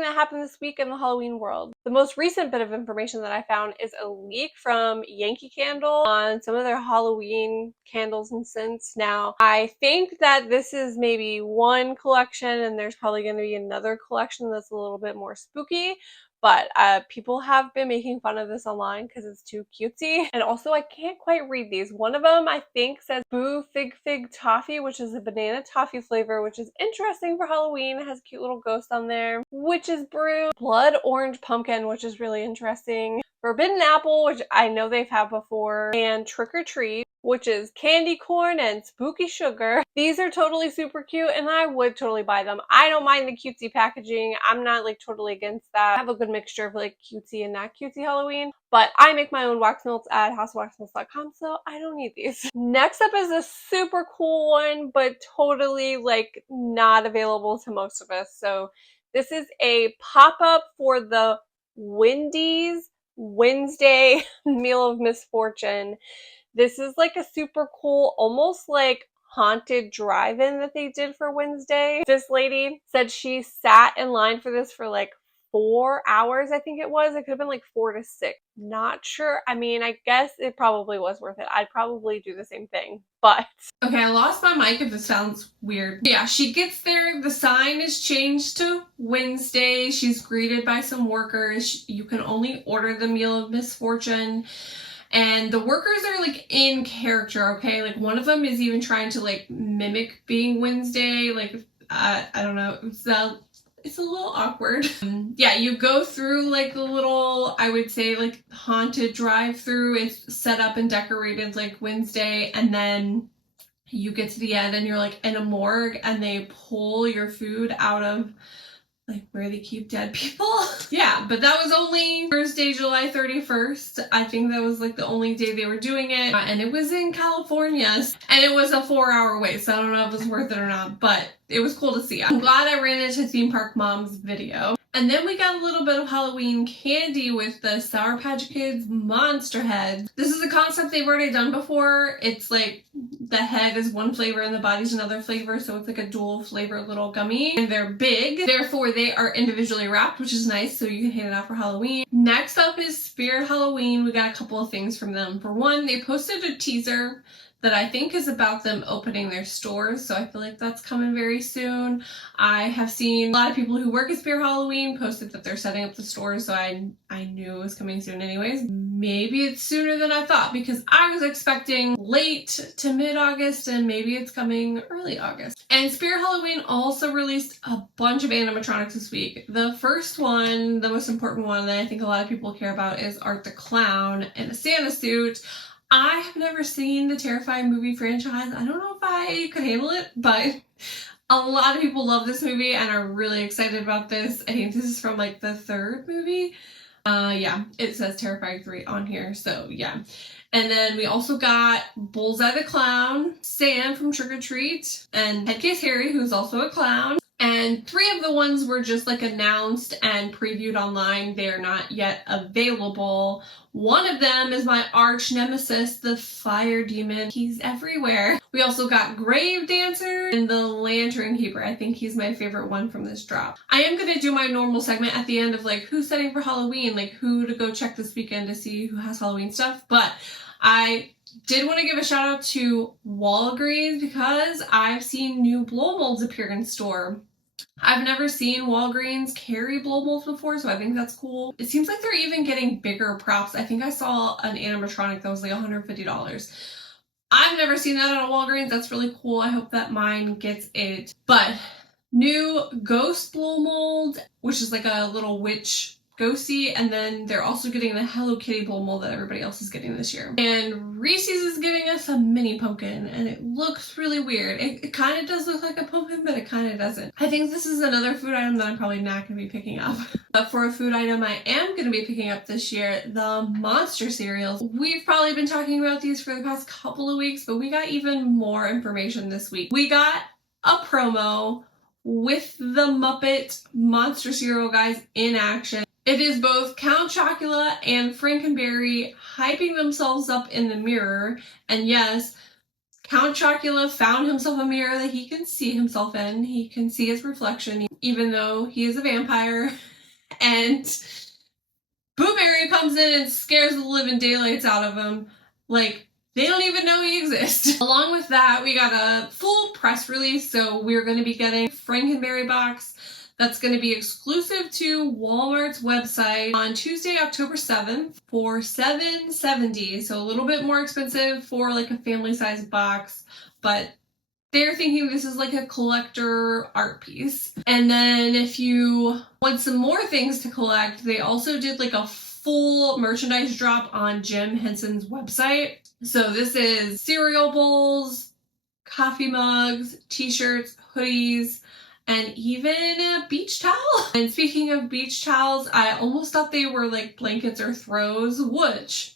interesting that happened this week in the Halloween world. The most recent bit of information that I found is a leak from Yankee Candle on some of their Halloween candles and scents. Now, I think that this is maybe one collection and there's probably going to be another collection that's a little bit more spooky. But people have been making fun of this online because it's too cutesy. And also, I can't quite read these. One of them, I think, says Boo Fig Fig Toffee, which is a banana toffee flavor, which is interesting for Halloween. It has a cute little ghost on there. Witch's Brew, Blood Orange Pumpkin, which is really interesting. Forbidden Apple, which I know they've had before. And Trick or Treat, which is candy corn and spooky sugar. These are totally super cute and I would totally buy them. I don't mind the cutesy packaging. I'm not like totally against that. I have a good mixture of like cutesy and not cutesy Halloween, but I make my own wax melts at housewaxmelts.com, so I don't need these. Next up is a super cool one, but totally like not available to most of us. So this is a pop-up for the Wendy's Wednesday Meal of Misfortune. This is like a super cool, almost like haunted drive-in that they did for Wednesday. This lady said she sat in line for this for like 4 hours, I think it was. It could have been like 4 to 6. Not sure. I mean, I guess it probably was worth it. I'd probably do the same thing, but... Okay, I lost my mic if this sounds weird. Yeah, she gets there. The sign is changed to Wednesday. She's greeted by some workers. You can only order the Meal of Misfortune. And the workers are like in character, okay? Like one of them is even trying to like mimic being Wednesday. Like, I don't know. It's a little awkward. Yeah, you go through like the little, I would say like haunted drive-through. It's set up and decorated like Wednesday. And then you get to the end and you're like in a morgue and they pull your food out of like where they keep dead people. Yeah, but that was only Thursday, July 31st. I think that was like the only day they were doing it. And it was in California. And it was a 4-hour wait, so I don't know if it was worth it or not, but it was cool to see. I'm glad I ran into Theme Park Mom's video. And then we got a little bit of Halloween candy with the Sour Patch Kids Monster Head. This is a concept they've already done before. It's like the head is one flavor and the body's another flavor, so it's like a dual flavor little gummy. And they're big, therefore they are individually wrapped, which is nice, so you can hand it out for Halloween. Next up is Spirit Halloween. We got a couple of things from them. For one, they posted a teaser that I think is about them opening their stores, so I feel like that's coming very soon. I have seen a lot of people who work at Spirit Halloween posted that they're setting up the stores, so I knew it was coming soon anyways. Maybe it's sooner than I thought because I was expecting late to mid-August and maybe it's coming early August. And Spirit Halloween also released a bunch of animatronics this week. The first one, the most important one that I think a lot of people care about is Art the Clown in a Santa suit. I have never seen the Terrifying movie franchise. I don't know if I could handle it, but a lot of people love this movie and are really excited about this. I think this is from like the 3rd movie. Yeah, it says Terrifying 3 on here, so yeah. And then we also got Bullseye the Clown, Sam from Trick or Treat, and Headcase Harry, who's also a clown. And 3 of the ones were just like announced and previewed online. They are not yet available. One of them is my arch nemesis, the Fire Demon. He's everywhere. We also got Grave Dancer and the Lantern Keeper. I think he's my favorite one from this drop. I am going to do my normal segment at the end of like who's setting for Halloween, like who to go check this weekend to see who has Halloween stuff. But I did want to give a shout out to Walgreens because I've seen new blow molds appear in store. I've never seen Walgreens carry blow molds before, so I think that's cool. It seems like they're even getting bigger props. I think I saw an animatronic that was like $150. I've never seen that at a Walgreens. That's really cool. I hope that mine gets it. But new ghost blow mold, which is like a little witch ghosty, and then they're also getting the Hello Kitty blow mold that everybody else is getting this year. And Reese's is giving us a mini pumpkin, and it looks really weird. It kind of does look like a pumpkin, but it kind of doesn't. I think this is another food item that I'm probably not going to be picking up. But for a food item I am going to be picking up this year, the Monster cereals. We've probably been talking about these for the past couple of weeks, but we got even more information this week. We got a promo with the Muppet Monster cereal guys in action. It is both Count Chocula and Frankenberry hyping themselves up in the mirror. And yes, Count Chocula found himself a mirror that he can see himself in. He can see his reflection, even though he is a vampire. And Blueberry comes in and scares the living daylights out of him. Like, they don't even know he exists. Along with that, we got a full press release, so we're going to be getting a frankenberry box that's going to be exclusive to Walmart's website on Tuesday, October 7th for $7.70. So a little bit more expensive for like a family-sized box, but they're thinking this is like a collector art piece. And then if you want some more things to collect, they also did like a full merchandise drop on Jim Henson's website. So this is cereal bowls, coffee mugs, t-shirts, hoodies, and even a beach towel. And speaking of beach towels, I almost thought they were like blankets or throws, which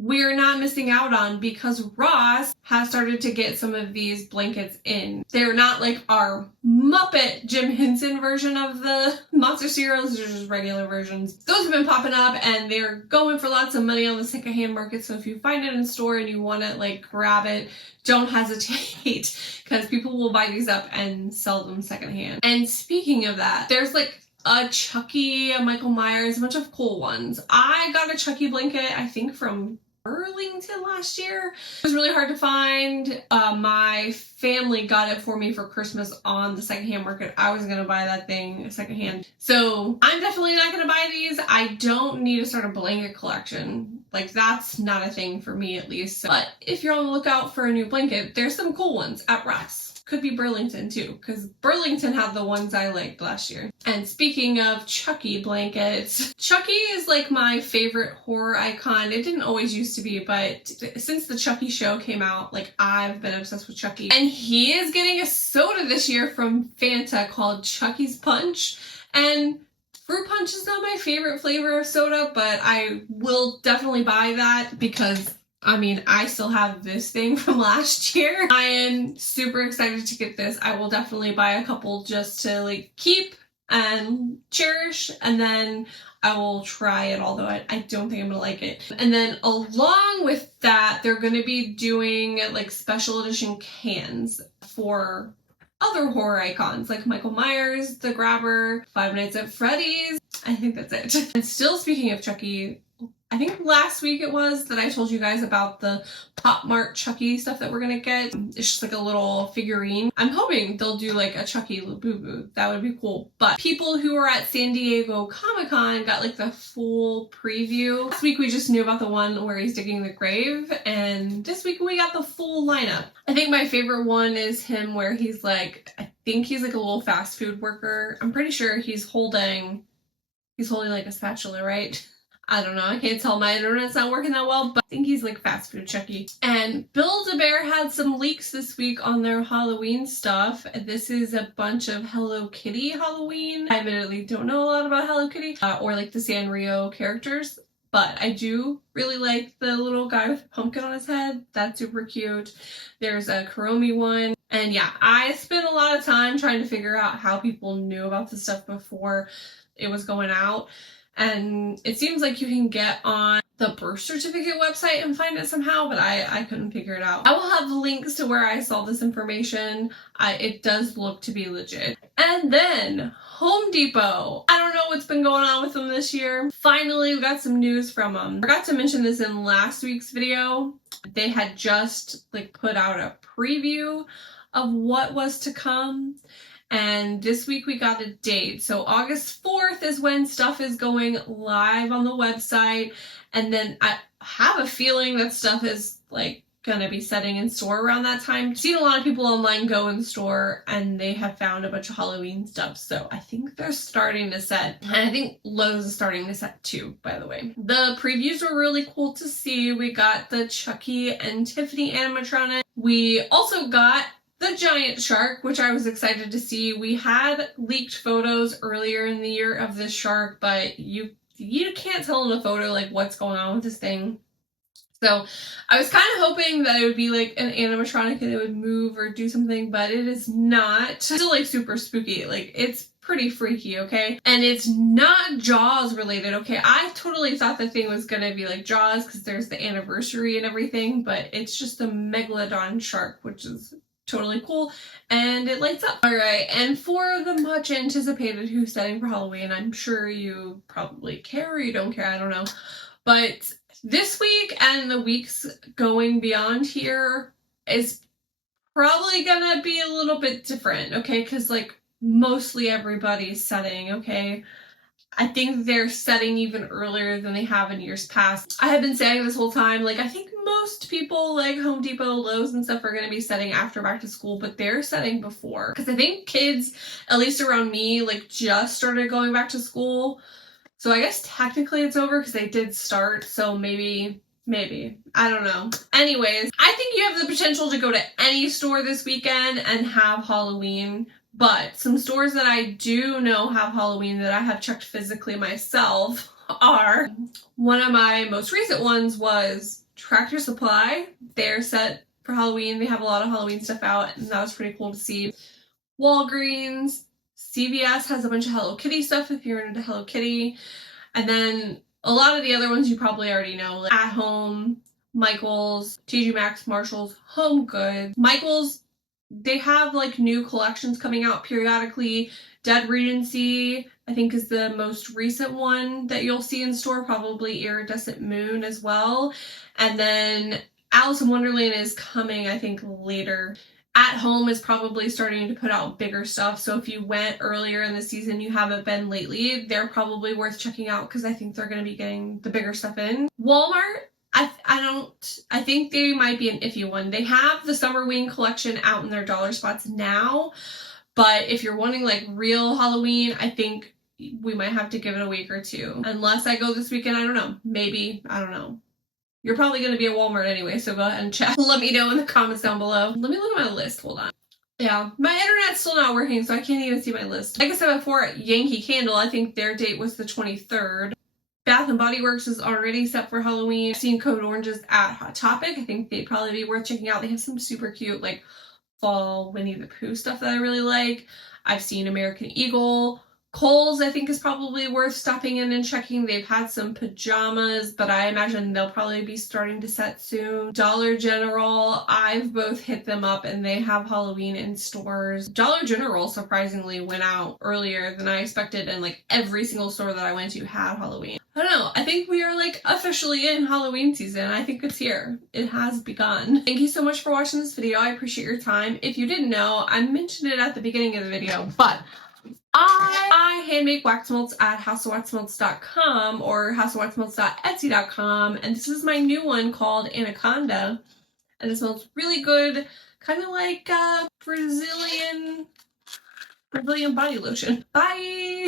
we're not missing out on because Ross has started to get some of these blankets in. They're not like our Muppet Jim Henson version of the monster cereals, they're just regular versions. Those have been popping up and they're going for lots of money on the secondhand market, so if you find it in store and you want to like grab it, don't hesitate because people will buy these up and sell them secondhand. And speaking of that, there's like a Chucky, a Michael Myers, a bunch of cool ones. I got a Chucky blanket, I think from Burlington last year. It was really hard to find. My family got it for me for Christmas on the secondhand market. I was gonna buy that thing secondhand. So I'm definitely not gonna buy these. I don't need to start a blanket collection. Like that's not a thing for me at least. But if you're on the lookout for a new blanket, there's some cool ones at Ross. Could be Burlington too, because Burlington had the ones I liked last year. And speaking of Chucky blankets, Chucky is like my favorite horror icon. It didn't always used to be, but since the Chucky show came out, like I've been obsessed with Chucky. And he is getting a soda this year from Fanta called Chucky's Punch. And fruit punch is not my favorite flavor of soda, but I will definitely buy that because I mean, I still have this thing from last year. I am super excited to get this. I will definitely buy a couple just to like keep and cherish, and then I will try it, although I don't think I'm gonna like it. And then along with that, they're gonna be doing like special edition cans for other horror icons like Michael Myers, The Grabber, Five Nights at Freddy's. I think that's it. And still speaking of Chucky, I think last week it was that I told you guys about the Pop Mart Chucky stuff that we're gonna get. It's just like a little figurine. I'm hoping they'll do like a Chucky Labubu. That would be cool. But people who were at San Diego Comic-Con got like the full preview. Last week we just knew about the one where he's digging the grave, and this week we got the full lineup. I think my favorite one is him where he's like, I think he's like a little fast food worker. I'm pretty sure he's holding like a spatula, right? I don't know, I can't tell, my internet's not working that well, but I think he's like fast food Chucky. And Build-A-Bear had some leaks this week on their Halloween stuff. This is a bunch of Hello Kitty Halloween. I admittedly don't know a lot about Hello Kitty or like the Sanrio characters, but I do really like the little guy with a pumpkin on his head. That's super cute. There's a Kuromi one. And yeah, I spent a lot of time trying to figure out how people knew about this stuff before it was going out. And it seems like you can get on the birth certificate website and find it somehow, but I couldn't figure it out. I will have links to where I saw this information. It does look to be legit. And then Home Depot. I don't know what's been going on with them this year. Finally, we got some news from them. I forgot to mention this in last week's video. They had just like put out a preview of what was to come. And this week we got a date. So August 4th is when stuff is going live on the website. And then I have a feeling that stuff is like gonna be setting in store around that time. I've seen a lot of people online go in the store and they have found a bunch of Halloween stuff. So I think they're starting to set. And I think Lowe's is starting to set too, by the way. The previews were really cool to see. We got the Chucky and Tiffany animatronic. We also got the giant shark, which I was excited to see. We had leaked photos earlier in the year of this shark, but you can't tell in a photo like what's going on with this thing. So I was kind of hoping that it would be like an animatronic and it would move or do something, but it is not. It's still like super spooky. Like it's pretty freaky, okay? And it's not Jaws related, okay? I totally thought the thing was gonna be like Jaws because there's the anniversary and everything, but it's just a megalodon shark, which is totally cool, and it lights up. Alright, and for the much anticipated who's setting for Halloween, I'm sure you probably care or you don't care, I don't know. But this week and the weeks going beyond here is probably gonna be a little bit different, okay? Because, like, mostly everybody's setting, okay? I think they're setting even earlier than they have in years past. I have been saying this whole time, like, I think most people, like Home Depot, Lowe's, and stuff are going to be setting after back to school, but they're setting before. Because I think kids, at least around me, like, just started going back to school. So I guess technically it's over because they did start, so maybe, I don't know. Anyways, I think you have the potential to go to any store this weekend and have Halloween. But some stores that I do know have Halloween that I have checked physically myself are, one of my most recent ones was Tractor Supply. They're set for Halloween. They have a lot of Halloween stuff out, and that was pretty cool to see. Walgreens, CVS has a bunch of Hello Kitty stuff if you're into Hello Kitty. And then a lot of the other ones you probably already know, like At Home, Michael's, TJ Maxx, Marshall's, Home Goods. Michael's, they have like new collections coming out periodically. Dead Regency, I think, is the most recent one that you'll see in store, probably Iridescent Moon as well. And then Alice in Wonderland is coming, I think, later. At Home is probably starting to put out bigger stuff, so if you went earlier in the season, you haven't been lately, they're probably worth checking out because I think they're going to be getting the bigger stuff in. Walmart, I think they might be an iffy one. They have the Summer Wing collection out in their dollar spots now, but if you're wanting like real Halloween, I think we might have to give it a week or two. Unless I go this weekend, I don't know. Maybe, I don't know. You're probably going to be at Walmart anyway, so go ahead and check. Let me know in the comments down below. Let me look at my list. Hold on. Yeah, my internet's still not working, so I can't even see my list. Like I said before, Yankee Candle, I think their date was the 23rd. Bath & Body Works is already set for Halloween. I've seen Code Oranges at Hot Topic. I think they'd probably be worth checking out. They have some super cute, like, fall Winnie the Pooh stuff that I really like. I've seen American Eagle. Kohl's, I think, is probably worth stopping in and checking. They've had some pajamas, but I imagine they'll probably be starting to set soon. Dollar General, I've both hit them up and they have Halloween in stores. Dollar General surprisingly went out earlier than I expected, and like every single store that I went to had Halloween. I don't know, I think we are like officially in Halloween season. I think it's here. It has begun. Thank you so much for watching this video. I appreciate your time. If you didn't know, I mentioned it at the beginning of the video, but I handmake wax melts at houseofwaxmelts.com or houseofwaxmelts.etsy.com, and this is my new one called Anaconda, and it smells really good, kind of like Brazilian body lotion. Bye!